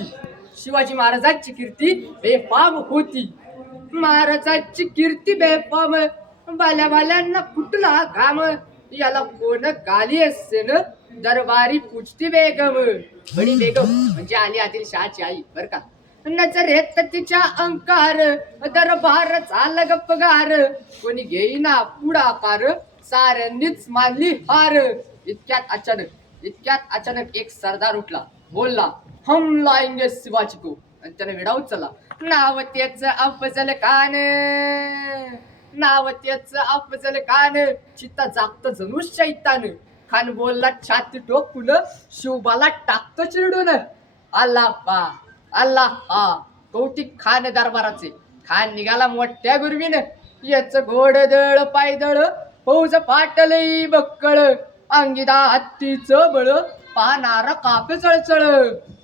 दिवशी शिवाजी महाराजांची कीर्ती बेफाम होती. महाराजांची कीर्ती बेफाम, बाल्या बाल्यांना कुठला घाम, याला कोण गाली असेन दरबारी पुजती बेगम. बडी बेगम म्हणजे आली आदिलशहाची आई बर का. नजरेत तिच्या अंकार, दरबार झाला गप्पगार, कोणी घेईना पुढाकार, साऱ्यांनीच मानली हार. इतक्यात अचानक एक सरदार उठला, बोलला, हम लाएंगे शिवाजी को, आणि त्याने विडा उचलला. नाव त्याच अफजल खान, नाव त्याच अफजल खान, चित्ता जागत जणू शैतान. खान बोलला छाती टोकून, शिवबाला टाकतो चिरडून. अल्लाह हा कौतिक खान दरबाराचे. खान निघाला मोठ्या गुरवीन, याच घोडदळ पायदळ, फौज फाटलई बक्कळ, अंगिदा हत्तीचं बळ, पाहणारा काप चळचळ.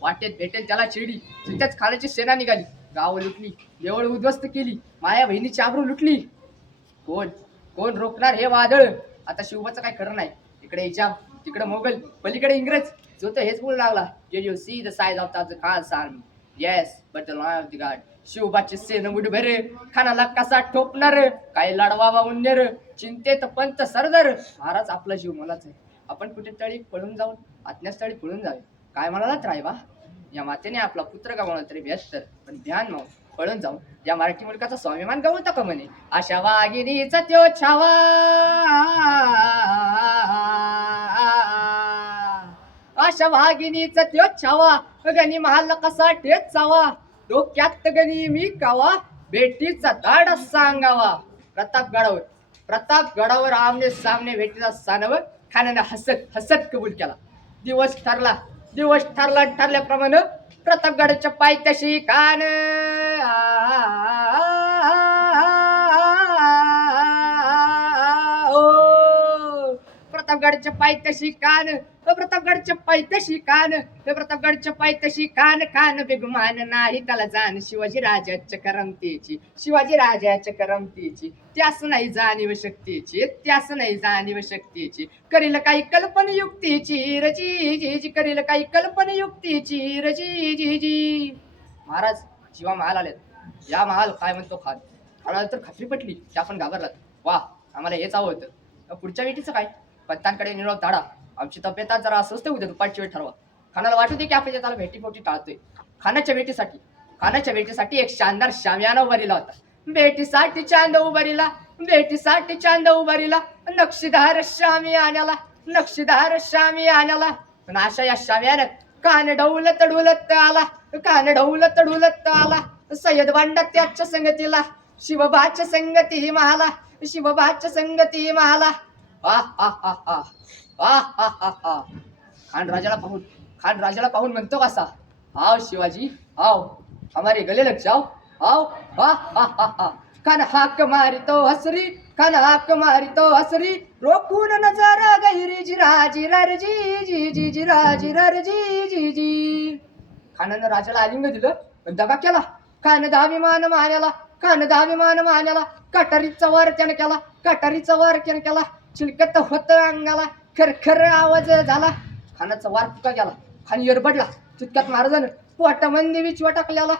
वाटेत भेटेल त्याला चिरडी, तिथेच खानाची सेना निघाली. गाव लुटली, देवळ उद्ध्वस्त केली, माया बहिणीची आबरू लुटली. कोण कोण रोखणार हे वादळ? आता शिवबाचं काय खरं नाही. इकडे इजाम, तिकडे मोगल, पलीकडे इंग्रज. जो तर हेच बोलू लागला, Did you see the size of the Khan's army? Yes, but the line of the God. शिवबाची सेना मुठभर, खानाला कसा ठोकणार, काय लढवा वाहुन्यर, चिंतेत पंत सरदार. महाराज आपला जीव मलाच आहे, आपण कुठे तळी पळून जाऊन आज्ञास्थळी पळून जावे. काय म्हणालात रायबा? या मातेने आपला पुत्र गमावला तरी बेहत्तर, पण ध्यान मावून पळून जाऊन या मराठी मुलकाचा स्वाभिमान गवळता का म्हणे. अशा वाघिणीचा त्यो छावा, अशा वाघिणीचा त्यो छावा, गणी महाल कसा ठेचावा, डोक्यात गणी मी कावा, बेटीचा धाड सांगावा. प्रतापगडावर आमने सामने भेटीचा सानव खानाने हसत हसत कबूल केला. दिवस ठरला ठरल्याप्रमाणे प्रतापगडाच्या पायथ्याशी खान, प्रतापगडच्या पायथ्याशी कान, प्रतापगडच्या पायथ्याशी कान, प्रतापगडच्या पायथ्याशी कान. खान बेगुमान नाही त्याला जाण, शिवाजी राजाच्या करमतेची, शिवाजी राजाच्या करमतेची. त्यास नाही जाणीव शक्तीची, त्यास नाही जाणीव शक्तीची. करील काही कल्पनयुक्तीची रजी जी जी, करील काही कल्पनयुक्तीची रजी जी जी. महाराज जीवा महाल आलेत. या महाल काय म्हणतो खान? खानाला तर खात्री पटली, त्या पण घाबरलात. वा, आम्हाला हेच हवं होतं. पुढच्या वेटीचं काय? पत्तांकडे निरोप धाडा. आमची तब्येत आज जरा अस्वस्थ होते, दुपारची वेळ ठरवा. खानाला वाटू दे की आपण त्याला भेटीपोटी टाळतोय. खानाच्या भेटीसाठी एक शानदार शामियाना उभारीला होता. भेटीसाठी चांद उभारीला, नक्षीदार शामियानाला, पण अशा या शामियानात कान ढवलत आला. सय्यद वांडा त्याच्या संगतीला, शिवबाच्या संगती महाला. खान राजाला पाहून म्हणतो कसा, आओ शिवाजी आओ, हमारे गले लग जाओ आओ. खान हाक मारितो हसरी, रोखून नजारा गहिरी जिरा जी. खानानं राजाला आलिंग दिलं, पण दगा केला. खान दाभिमान मान्याला, कटारीचा वार त्याने केला. चिलकत होत अंगाला, खरखर आवाज झाला. खानाचा वार तुका गेला. खान येरबडला. तितक्यात महाराजानं पोटामंदी विचवटकल्याला,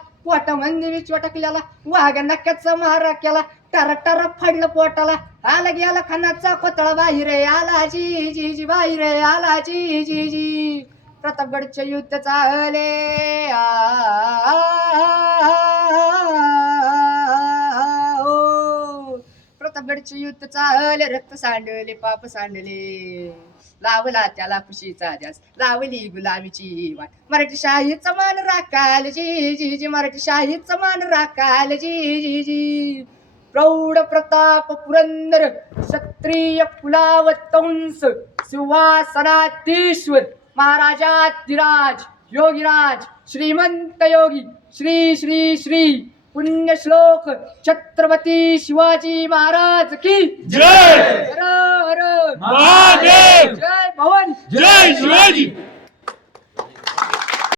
वाघ नक्याचा मारा केला. टरा फाडलं पोटाला. आला गेला खानाचा कोतळा, बाहेर आला जी. प्रतापगडचे युद्ध चालले, प्रतापगडचे युद्ध चालले. रक्त सांडले, पाप सांडले. लावला त्याला खुशीचा ध्यास, लावली गुलामीची वाट. मराठी शाहीचा मान राखाल जी. मराठी शाहीचा मान राखाल जी. प्रौढ प्रताप पुरंदर, क्षत्रिय कुलावतंस, सिंहासनाधीश्वर, महाराजाधिराज, योगीराज, श्रीमंत योगी, श्री पुण्यश्लोक छत्रपती शिवाजी महाराज की जय. हर हर महादेव. जय भवानी, जय शिवाजी.